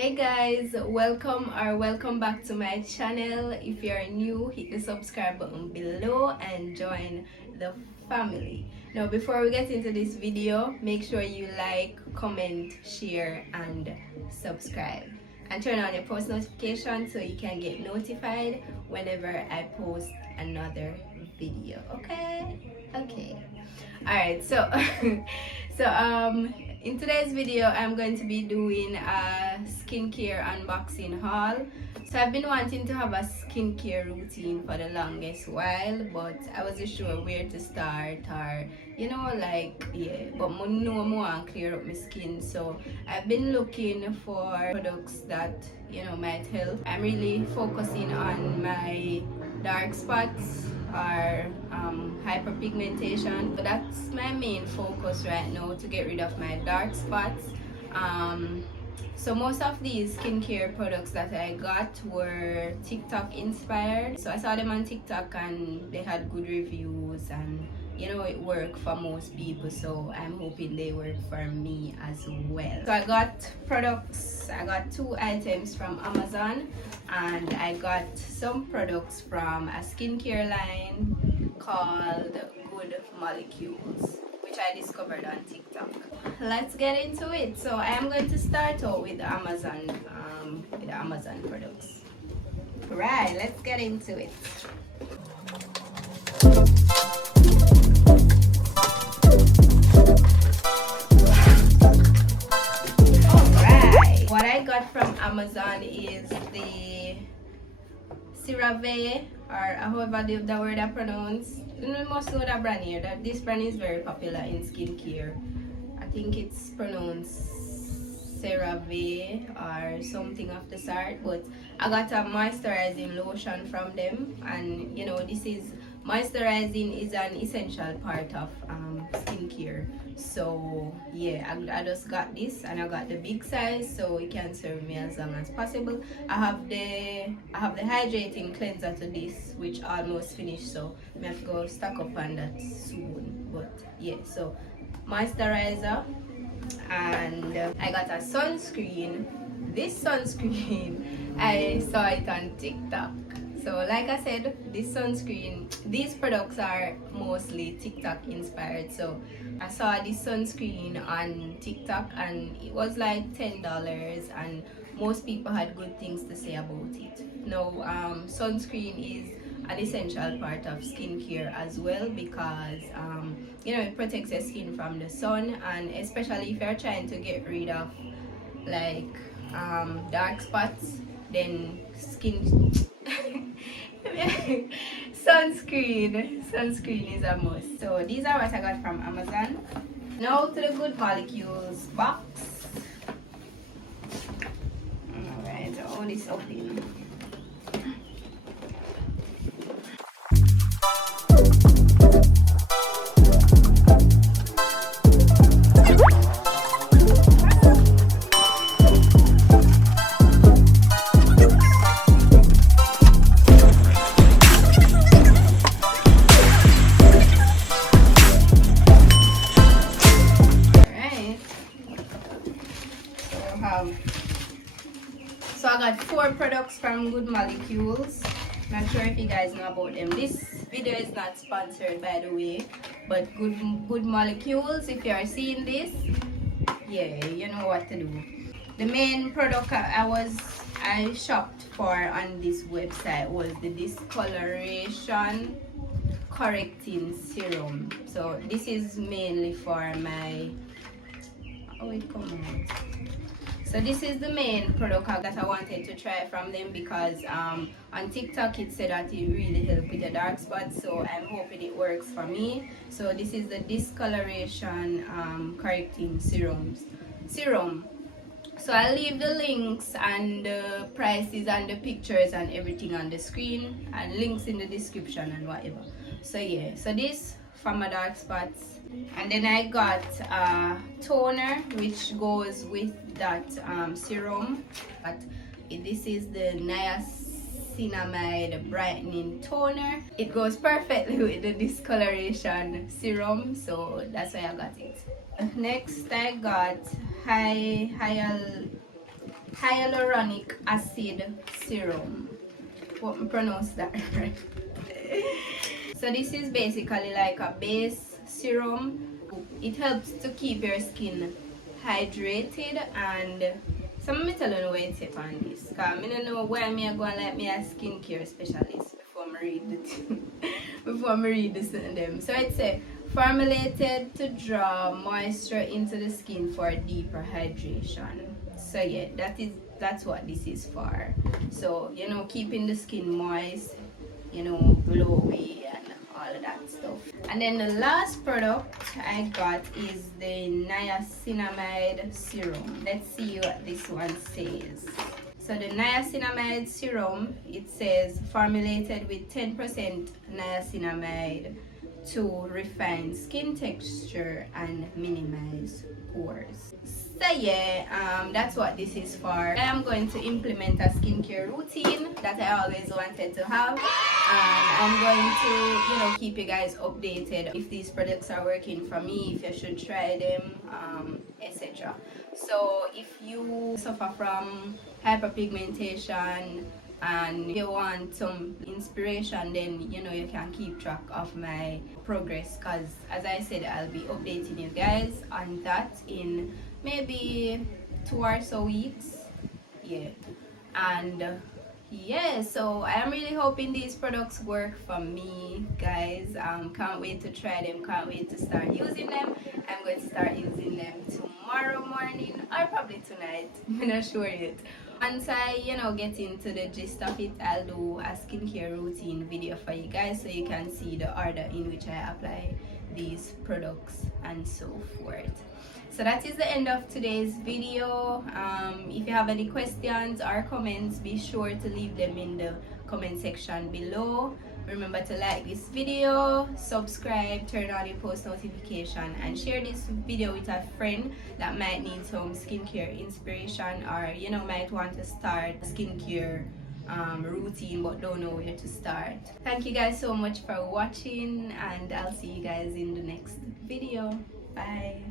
Hey guys, welcome back to my channel. If you're new, hit the subscribe button below and join the family. Now before we get into this video, make sure you like, comment, share and subscribe, and turn on your post notifications so you can get notified whenever I post another video. Okay. All right, so in today's video I'm going to be doing a skincare unboxing haul. So I've been wanting to have a skincare routine for the longest while, but I wasn't sure where to start, or but I know I want to clear up my skin, so I've been looking for products that might help. I'm really focusing on my dark spots or hyperpigmentation. So that's my main focus right now, to get rid of my dark spots. So most of these skincare products that I got were TikTok inspired. So I saw them on TikTok and they had good reviews, and it worked for most people, so I'm hoping they work for me as well. So I got two items from Amazon, and I got some products from a skincare line called Good Molecules, which I discovered on TikTok. Let's get into it. So I am going to start out with Amazon products. Right, let's get into it. What I got from Amazon is the CeraVe, or however the word I pronounce. You must know that brand here. This brand is very popular in skincare. I think it's pronounced CeraVe or something of the sort. But I got a moisturizing lotion from them, and moisturizing is an essential part of skincare. So yeah, I just got this, and I got the big size, so it can serve me as long as possible. I have the hydrating cleanser to this, which almost finished, so I have to go stock up on that soon. But yeah, so moisturizer, and I got a sunscreen. This sunscreen I saw it on TikTok. So like I said, these products are mostly TikTok inspired. So I saw this sunscreen on TikTok and it was like $10, and most people had good things to say about it. Now sunscreen is an essential part of skincare as well, because it protects your skin from the sun, and especially if you're trying to get rid of dark spots, then sunscreen is a must. So these are what I got from Amazon. Now to the Good Molecules box. Alright, so all this open. So I got 4 products from Good Molecules. Not sure if you guys know about them. This video is not sponsored, by the way, but Good Molecules, if you are seeing this, yeah, you know what to do. The main product I shopped for on this website was the Discoloration Correcting Serum. So this is mainly for my So this is the main product that I wanted to try from them, because on TikTok it said that it really helped with the dark spots, so I'm hoping it works for me. So this is the Discoloration Correcting Serum. So I'll leave the links and the prices and the pictures and everything on the screen, and links in the description and whatever. So yeah, so this for my dark spots. And then I got a toner which goes with that serum. But this is the Niacinamide Brightening Toner. It goes perfectly with the Discoloration Serum, so that's why I got it. Next I got Hyaluronic Acid Serum. Hope I pronounced that right. So this is basically like a base serum. It helps to keep your skin hydrated, and some me tell you where it's up on this. Cause I don't know why me are going like me a skincare specialist before I read it. Before I read this and them. So it's a formulated to draw moisture into the skin for deeper hydration. So yeah, that's what this is for. So you know, keeping the skin moist, you know, glowy and all of that stuff. And then the last product I got is the Niacinamide Serum. Let's see what this one says. So the Niacinamide Serum, it says formulated with 10% niacinamide to refine skin texture and minimize pores. So yeah, that's what this is for. I am going to implement a skincare routine that I always wanted to have, and I'm going to, you know, keep you guys updated if these products are working for me, if you should try them, etc. So if you suffer from hyperpigmentation and you want some inspiration, then you know you can keep track of my progress, because as I said, I'll be updating you guys on that in maybe 2 or so weeks. Yeah. And yeah, so I am really hoping these products work for me, guys. Can't wait to try them, can't wait to start using them. I'm going to start using them tomorrow morning or probably tonight. I'm not sure yet. Once I, you know, get into the gist of it, I'll do a skincare routine video for you guys so you can see the order in which I apply these products and so forth. So that is the end of today's video. If you have any questions or comments, be sure to leave them in the comment section below. Remember to like this video, subscribe, turn on the post notification, and share this video with a friend that might need some skincare inspiration, or you know, might want to start a skincare routine but don't know where to start. Thank you guys so much for watching, and I'll see you guys in the next video. Bye.